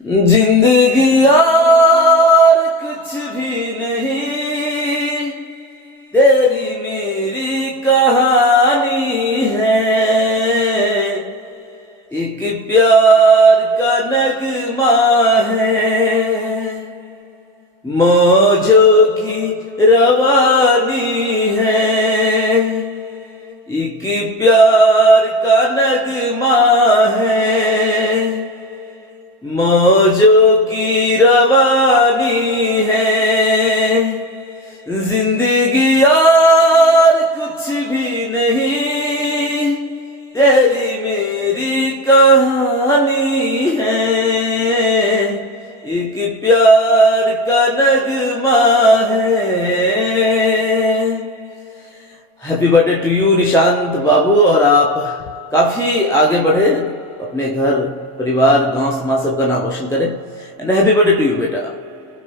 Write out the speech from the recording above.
जिंदगी यार कुछ भी नहीं, तेरी मेरी कहानी है। एक प्यार का नगमा है, मौजों की रवानी है। एक प्यार का नगमा है, मौजों की रवानी है। जिंदगी यार कुछ भी नहीं, तेरी मेरी कहानी है। एक प्यार का नगमा है। Happy birthday to you Nishant बाबू। और आप काफी आगे बढ़े, अपने घर परिवार गांव समाज सबका नाम रोशन करें। And happy birthday to you बेटा।